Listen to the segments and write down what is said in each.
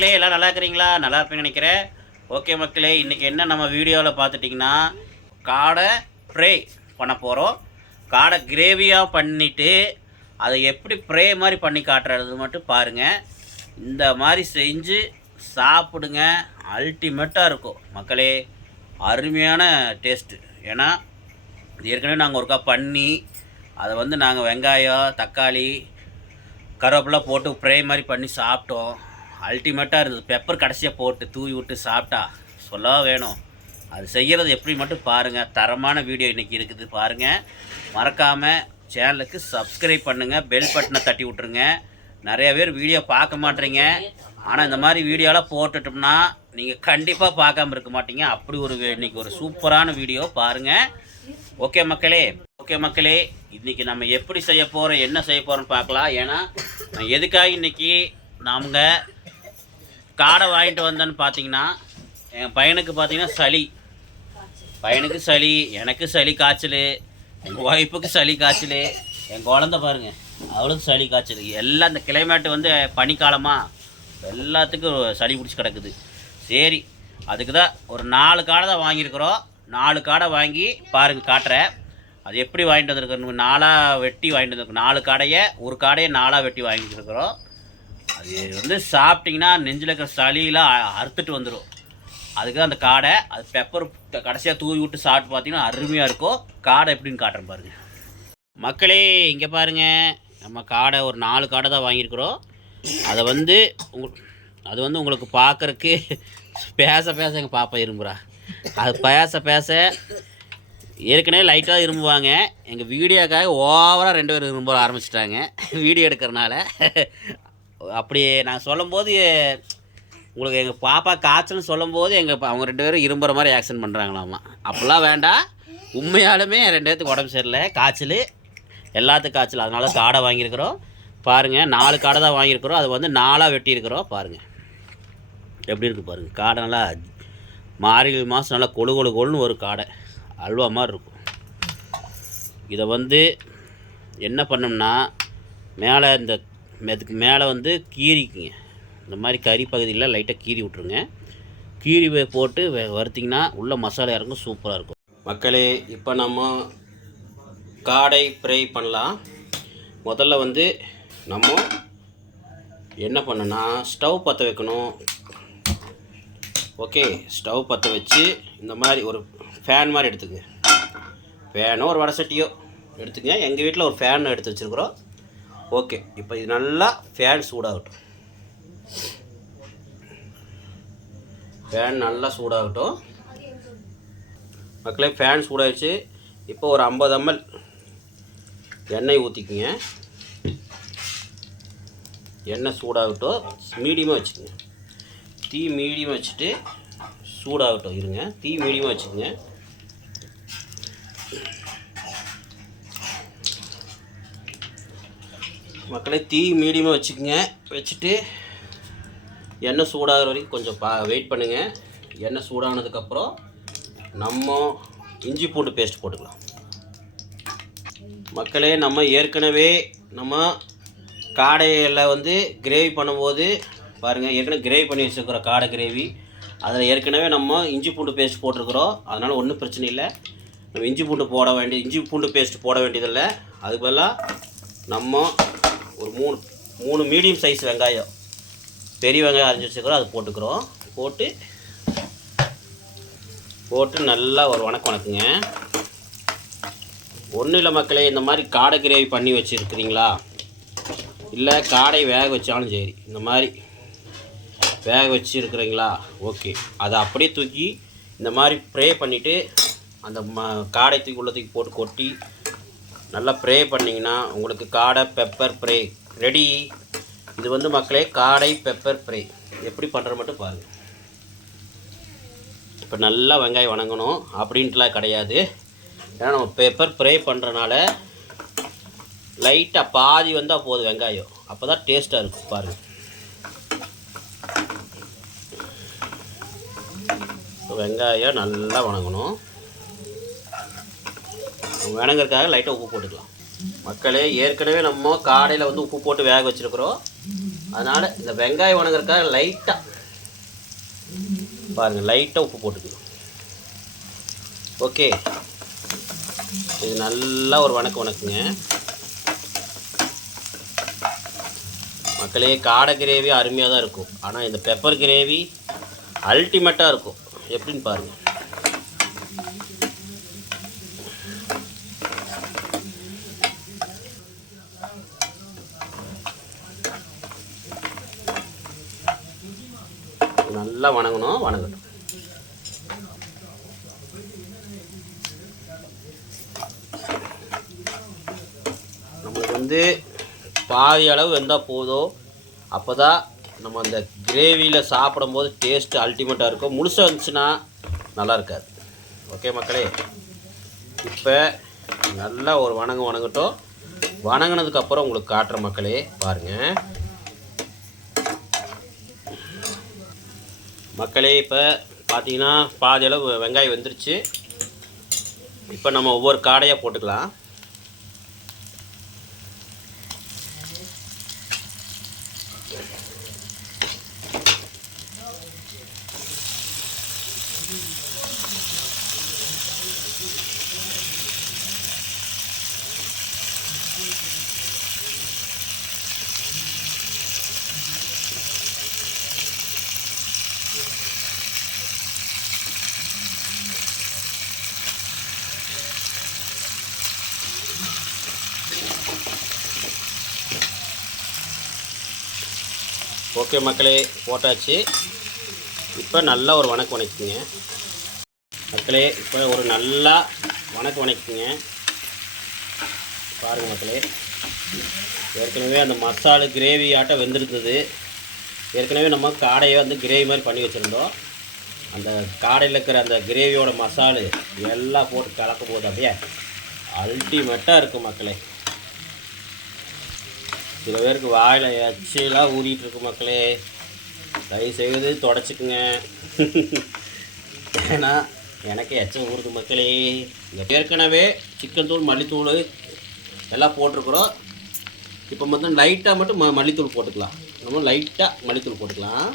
மக்களே எல்லாம் நல்லா இருக்கிறீங்களா? நல்லா இருப்பேன்னு நினைக்கிறேன். ஓகே மக்களே, இன்றைக்கி என்ன நம்ம வீடியோவில் பார்த்துட்டிங்கன்னா காடை ஃப்ரை பண்ண போகிறோம். காடை கிரேவியாக பண்ணிவிட்டு அதை எப்படி ஃப்ரை மாதிரி பண்ணி காட்டுறது மட்டும் பாருங்கள். இந்த மாதிரி செஞ்சு சாப்பிடுங்க, அல்டிமேட்டாக இருக்கும் மக்களே. அருமையான டேஸ்ட்டு. ஏன்னா ஏற்கனவே நாங்கள் ஒருக்கா பண்ணி அதை நாங்கள் வெங்காயம், தக்காளி, கருவேப்பிலை போட்டு ஃப்ரை மாதிரி பண்ணி சாப்பிட்டோம். அல்டிமேட்டாக இருந்தது. பெப்பர் கடைசியாக போட்டு தூவி விட்டு சாப்பிட்டா சொல்ல வேணும். அது செய்கிறது எப்படி மட்டும் பாருங்கள். தரமான வீடியோ இன்றைக்கி இருக்குது பாருங்கள். மறக்காமல் சேனலுக்கு சப்ஸ்கிரைப் பண்ணுங்கள், பெல் பட்டனை தட்டி விட்ருங்க. நிறைய பேர் வீடியோ பார்க்க மாட்டேறீங்க. ஆனால் இந்த மாதிரி வீடியோலாம் போட்டுட்டோம்னா நீங்கள் கண்டிப்பாக பார்க்காம இருக்க மாட்டீங்க. அப்படி இன்றைக்கி ஒரு சூப்பரான வீடியோ பாருங்கள். ஓகே மக்களே, இன்றைக்கி நம்ம எப்படி செய்ய போகிறோம், என்ன செய்ய போகிறோன்னு பார்க்கலாம். ஏன்னா எதுக்காக இன்றைக்கி நாங்கள் காடை வாங்கிட்டு வந்தேன்னு பார்த்தீங்கன்னா, என் பையனுக்கு பார்த்தீங்கன்னா சளி, எனக்கு சளி காய்ச்சல், எங்கள் ஒய்ஃபுக்கு சளி காய்ச்சல், என் குழந்த பாருங்கள் அவளுக்கு சளி காய்ச்சல். எல்லாம் இந்த கிளைமேட்டு பனிக்காலமாக எல்லாத்துக்கும் சளி பிடிச்சி கிடக்குது. சரி, அதுக்கு தான் ஒரு 4 காடை தான் வாங்கியிருக்கிறோம். 4 காடை வாங்கி பாருங்கள் காட்டுறேன். அது எப்படி வாங்கிட்டு வந்துருக்கோம். 4ஆக வெட்டி வாங்கிட்டு வந்துருக்கோம். 4 காடையை, ஒரு காடையை 4ஆக வெட்டி வாங்கிட்டு இருக்கிறோம். அது சாப்பிட்டிங்கன்னா நெஞ்சில் இருக்கிற சளியெலாம் அறுத்துட்டு வந்துடும். அதுக்கு தான் அந்த காடை. அது பெப்பர் கடைசியாக தூவி விட்டு சாப்பிட்டு பார்த்தீங்கன்னா அருமையாக இருக்கும். காடை எப்படின்னு காட்டுறேன் பாருங்கள் மக்களே. இங்கே பாருங்கள், நம்ம காடை ஒரு 4 காடை தான் வாங்கியிருக்கிறோம். அதை அது உங்களுக்கு பார்க்குறக்கு பேச எங்கள் பாப்பா இரும்புறா. அது பேச ஏற்கனவே லைட்டாக இரும்புவாங்க. எங்கள் வீடியோக்காக ஓவராக 2 பேர் இரும்ப ஆரம்பிச்சிட்டாங்க வீடியோ எடுக்கிறனால. அப்படி நான் சொல்லும்போது உங்களுக்கு எங்கள் பாப்பா காய்ச்சல்னு சொல்லும்போது அவங்க 2 பேரும் இரும்புற மாதிரி ஆக்ஷன் பண்ணுறாங்களாமா. அப்படிலாம் வேண்டாம். உண்மையாலுமே 2 பேர்த்துக்கு உடம்பு சரியில்லை, காய்ச்சல், எல்லாத்துக்கும் காய்ச்சல். அதனால காடை வாங்கியிருக்கிறோம் பாருங்கள். 4 காடை தான் வாங்கியிருக்கிறோம். அது 4ஆக வெட்டியிருக்கிறோம் பாருங்கள். எப்படி இருக்குது பாருங்கள். காடை நல்லா மார்கழி மாதம் நல்லா கொழுன்னு ஒரு காடை அல்வா மாதிரி இருக்கும். இதை என்ன பண்ணோம்னா மேலே இதுக்கு மேலே கீரிக்குங்க. இந்த மாதிரி கறி பகுதியில் லைட்டாக கீறி விட்ருங்க. கீரி போட்டு வறுத்திங்கன்னா உள்ள மசாலா இறங்கும், சூப்பராக இருக்கும் மக்களே. இப்போ நம்ம காடை ஃப்ரை பண்ணலாம். முதல்ல நம்ம என்ன பண்ணணும்னா ஸ்டவ் பற்ற வைக்கணும். ஓகே, ஸ்டவ் பற்ற வச்சு இந்த மாதிரி ஒரு ஃபேன் மாதிரி எடுத்துக்கங்க. ஃபேனோ ஒரு வடை சட்டியோ எடுத்துக்கங்க. எங்கள் வீட்டில் ஒரு ஃபேன் எடுத்து வச்சுருக்குறோம். ஓகே, இப்போ இது நல்லா ஃபேன் சூடாகட்டும். ஃபேன் நல்லா சூடாகட்டும் மக்களே. ஃபேன் சூடாகிடுச்சு. இப்போ ஒரு 50 ml எண்ணெய் ஊற்றிக்குங்க. எண்ணெய் சூடாகட்டும். மீடியமாக வச்சுக்கோங்க. தீ மீடியமாக வச்சுட்டு சூடாகட்டும். இருங்க, தீ மீடியமாக வச்சுக்கோங்க மக்களே. தீ மீடியமாக வச்சுட்டு எண்ணெய் சூடாகிற வரைக்கும் கொஞ்சம் வெயிட் பண்ணுங்கள். எண்ணெய் சூடானதுக்கப்புறம் நம்ம இஞ்சி பூண்டு பேஸ்ட் போட்டுக்கலாம் மக்களே. நம்ம ஏற்கனவே காடையில் கிரேவி பண்ணும்போது பாருங்கள், ஏற்கனவே கிரேவி பண்ணி வச்சுருக்குறோம் காடை கிரேவி. அதில் ஏற்கனவே நம்ம இஞ்சி பூண்டு பேஸ்ட் போட்டிருக்கிறோம். அதனால் ஒன்றும் பிரச்சனை இல்லை. நம்ம இஞ்சி பூண்டு பேஸ்ட் போட வேண்டியதில்லை. அதுக்கு பதிலாக நம்ம ஒரு 3 மீடியம் சைஸ் வெங்காயம், பெரிய வெங்காயம் அரைஞ்சி வச்சுருக்கிறோம், அது போட்டுக்கிறோம். போட்டு நல்லா ஒரு வணக்குங்க. ஒன்றும் இல்லை மக்களே, இந்த மாதிரி காடை கிரேவி பண்ணி வச்சுருக்கிறீங்களா, இல்லை காடை வேக வச்சாலும் சரி, இந்த மாதிரி வேக வச்சுருக்குறீங்களா, ஓகே, அதை அப்படியே தூக்கி இந்த மாதிரி ப்ரே பண்ணிவிட்டு அந்த காடை தூக்கி உள்ளத்துக்கு போட்டு கொட்டி நல்லா ப்ரே பண்ணிங்கன்னா உங்களுக்கு காடை பெப்பர் ஃப்ரை ரெடி. இது மக்களே காடை பெப்பர் ஃப்ரை எப்படி பண்ணுற மட்டும் பாருங்கள். இப்போ நல்லா வெங்காயம் வணங்கணும் அப்படின்ட்டுலாம் கிடையாது. ஏன்னா நம்ம பெப்பர் ஃப்ரை பண்ணுறனால லைட்டாக பாதி வந்தால் போதும் வெங்காயம், அப்போ தான் டேஸ்ட்டாக இருக்கும் பாருங்கள். வெங்காயம் நல்லா வணங்கணும். வணங்குறதுக்காக லைட்டாக உப்பு போட்டுக்கலாம் மக்களே. ஏற்கனவே நம்ம காடையில் உப்பு போட்டு வேக வச்சுருக்குறோம். அதனால் இந்த வெங்காயம் வணங்குறதுக்காக லைட்டாக பாருங்கள், லைட்டாக உப்பு போட்டுக்கணும். ஓகே, இது நல்லா ஒரு வணக்குங்க மக்களே. காடை கிரேவி அருமையாக தான் இருக்கும், ஆனால் இந்த பெப்பர் கிரேவி அல்டிமேட்டாக இருக்கும். எப்படின்னு பாருங்கள். நல்லா வணங்கட்டும். நம்மளுக்கு வந்து பாதி அளவு வெந்தால் போதும். அப்போ தான் நம்ம அந்த கிரேவியில் சாப்பிடும்போது டேஸ்ட்டு அல்டிமேட்டாக இருக்கும். முழுசாக இருந்துச்சுன்னா நல்லா இருக்காது. ஓகே மக்களே, இப்போ நல்லா ஒரு வணங்கட்டும். வணங்கினதுக்கப்புறம் உங்களுக்கு காட்டுற மக்களே பாருங்கள். மக்களே, இப்போ பார்த்தீங்கன்னா பாதி அளவு வெங்காயம் வெந்துருச்சு. இப்போ நம்ம ஒவ்வொரு காடையாக போட்டுக்கலாம். ஓகே மக்களே, போட்டாச்சு. இப்போ நல்லா ஒரு வணக்குங்க மக்களே. இப்போ ஒரு நல்லா வணக்குங்க பாருங்கள் மக்களே. ஏற்கனவே அந்த மசாலா கிரேவி ஆட்டம் வெந்திருந்தது. ஏற்கனவே நம்ம காடையை வந்து கிரேவி மாதிரி பண்ணி வச்சுருந்தோம். அந்த காடையில் இருக்கிற அந்த கிரேவியோட மசாலு எல்லாம் போட்டு கலக்கும் போது அப்படியே அல்டிமேட்டாக இருக்கும் மக்களே. சில பேருக்கு வாயில் எச்செல்லாம் ஊறிட்டுருக்கு மக்களே. தயவு செய்வது தொடச்சிக்குங்க. ஏன்னா எனக்கு எச்சம் ஊறுது மக்களே. இங்கே ஏற்கனவே சிக்கன் தூள், மல்லித்தூள் எல்லாம் போட்டிருக்குறோம். இப்போ மட்டும் லைட்டாக மட்டும் மல்லித்தூள் போட்டுக்கலாம். நம்ம லைட்டாக மல்லித்தூள் போட்டுக்கலாம்.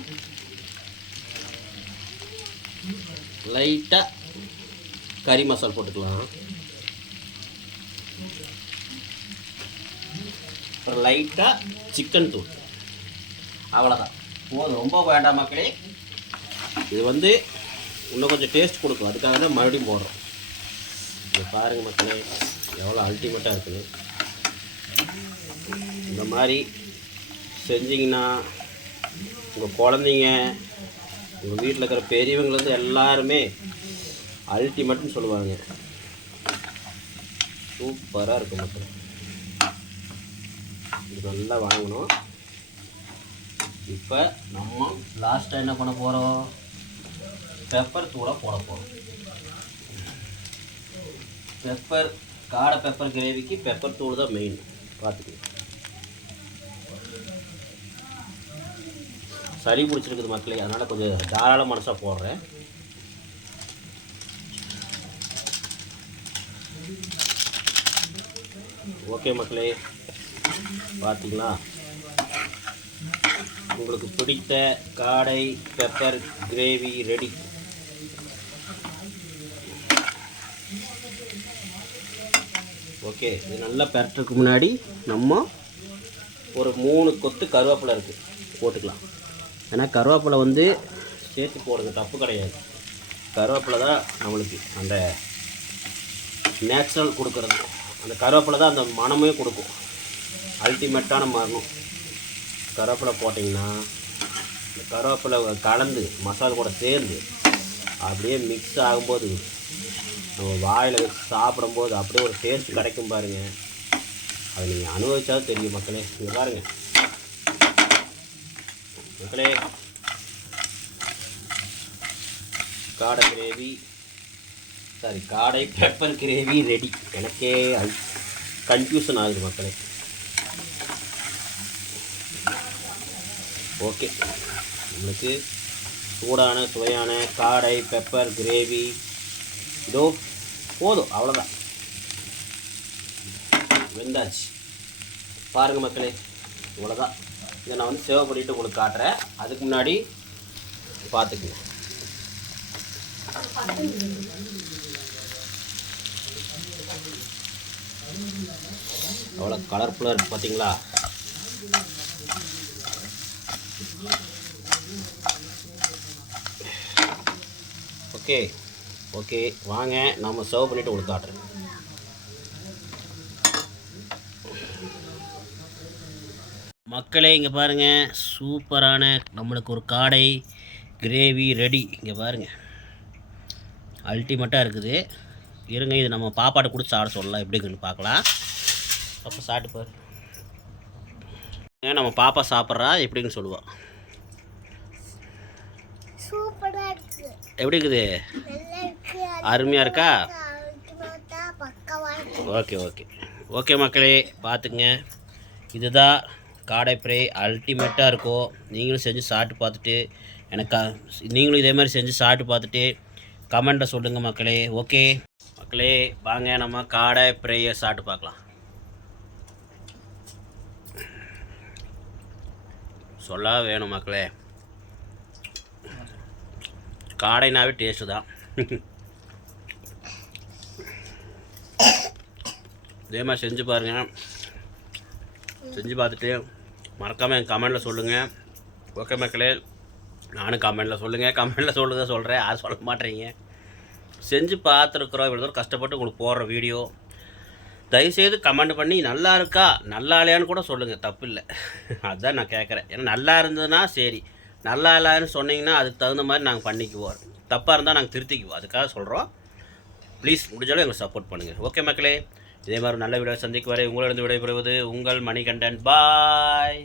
லைட்டாக கறி மசாலா போட்டுக்கலாம். அப்புறம் லைட்டாக சிக்கன் தூள். அவ்வளோதான், போதும். ரொம்ப வேண்டாம் மக்களே. இது வந்து இன்னும் கொஞ்சம் டேஸ்ட் கொடுக்கும். அதுக்காக தான் மறுபடியும் போடுறோம். இதை பாருங்கள் மக்களே, எவ்வளோ அல்டிமேட்டாக இருக்குது. இந்த மாதிரி செஞ்சிங்கன்னா உங்கள் குழந்தைங்க, உங்கள் வீட்டில் இருக்கிற பெரியவங்கலேருந்து எல்லாருமே அல்டிமேட்னு சொல்லுவாங்க. சூப்பராக இருக்கும் மக்கள். இது நல்லா வாங்கணும். இப்போ நம்ம லாஸ்ட்டாக என்ன பண்ண போகிறோம்? பெப்பர் தூளை போட போகிறோம். காடை பெப்பர் கிரேவிக்கு பெப்பர் தூள் தான் மெயின். பார்த்துக்கணும். சளி பிடிச்சிருக்குது மக்களே, அதனால் கொஞ்சம் தாராள மனசாக போடுறேன். ஓகே மக்களே, பார்த்தீங்களா? உங்களுக்கு பிடித்த காடை பெப்பர் கிரேவி ரெடி. ஓகே, இது நல்லா பெரட்டுறதுக்கு முன்னாடி நம்ம ஒரு 3 கொத்து கருவேப்பிலை இருக்குது, போட்டுக்கலாம். ஏன்னா கருவேப்பிலை வந்து சேர்த்து போடுங்க, தப்பு கிடையாது. கருவேப்பிலை தான் நம்மளுக்கு அந்த நேச்சுரல் கொடுக்குறது. அந்த கருவேப்பிலை தான் அந்த மனமே கொடுக்கும். அல்டிமேட்டான மரணம். கருவேப்பிலை போட்டிங்கன்னா இந்த கருவேப்பிலை கலந்து மசாலா கூட சேர்ந்து அப்படியே மிக்ஸ் ஆகும்போது நம்ம வாயில் வச்சு சாப்பிடும்போது அப்படியே ஒரு டேஸ்ட் கிடைக்கும் பாருங்கள். அதை நீங்கள் அனுபவிச்சாலும் தெரியும் மக்களே. இங்கே பாருங்கள் மக்களே, காடை பெப்பர் கிரேவி ரெடி. எனக்கே கன்ஃபியூஷன் ஆகுது மக்களே. ஓகே, உங்களுக்கு சூடான சுவையான காடை பெப்பர் கிரேவி இதோ போதும். அவ்வளோதான், வெந்தாச்சு. பாருங்கள் மக்களே, இவ்வளோதான். இதை நான் வந்து சேவ் பண்ணிவிட்டு உங்களுக்கு காட்டுறேன். அதுக்கு முன்னாடி பார்த்துக்குங்க. அவ்வளோ கலர்ஃபுல்லாக இருக்குது பார்த்தீங்களா? ஓகே ஓகே, வாங்க நம்ம சர்வ் பண்ணிவிட்டு உங்களுக்கு காட்டுறேன். மக்களே இங்கே பாருங்கள், சூப்பரான நம்மளுக்கு ஒரு காடை கிரேவி ரெடி. இங்கே பாருங்கள், அல்டிமேட்டாக இருக்குது. இருங்க, இது நம்ம பாப்பாட்ட கூட சாப்பிட சொல்லலாம், எப்படி இருக்குன்னு பார்க்கலாம். அப்போ சாப்பிட்டு பாரு. நம்ம பாப்பா சாப்பிட்றா, எப்படின்னு சொல்லுவாள். எப்படி இருக்குது? அருமையாக இருக்கா? ஓகே ஓகே ஓகே மக்களே, பார்த்துங்க. இதுதான் காடை ஃப்ரை, அல்டிமேட்டாக இருக்கும். நீங்களும் செஞ்சு சாப்பிட்டு பார்த்துட்டு நீங்களும் இதே மாதிரி செஞ்சு சாப்பிட்டு பார்த்துட்டு கமெண்ட்டை சொல்லுங்கள் மக்களே. ஓகே மக்களே, வாங்க நம்ம காடை ஃப்ரையை சாப்பிட்டு பார்க்கலாம். சொல்ல வேணும் மக்களே, காடைனாவே டேஸ்ட்டு தான். இதே மாதிரி செஞ்சு பாருங்கள். செஞ்சு பார்த்துட்டு மறக்காமல் என் கமெண்டில் சொல்லுங்கள். ஓகே மக்களே, நானும் கமெண்டில் சொல்லுங்கள் யாரும் சொல்ல மாட்டேறீங்க. செஞ்சு பார்த்துருக்குறோம், இவ்வளோ தூரம் கஷ்டப்பட்டு உங்களுக்கு போடுற வீடியோ. தயவுசெய்து கமெண்ட் பண்ணி நல்லா இருக்கா நல்லா இல்லையான்னு கூட சொல்லுங்கள், தப்பு இல்லை. அதுதான் நான் கேட்குறேன். ஏன்னா நல்லா இருந்ததுன்னா சரி, நல்லா இல்லைன்னு சொன்னீங்கன்னா அதுக்கு தகுந்த மாதிரி நாங்கள் பண்ணிக்குவோம். தப்பாக இருந்தால் நாங்கள் திருத்திக்குவோம், அதுக்காக சொல்கிறோம். ப்ளீஸ் முடிஞ்சாலும் எங்களுக்கு சப்போர்ட் பண்ணுங்கள். ஓகே மக்களே, இதே மாதிரி நல்ல வீடியோ சந்திக்கு வரை உங்களிடம் விடைபெறுவது உங்கள் மணிகண்டன். பாய்.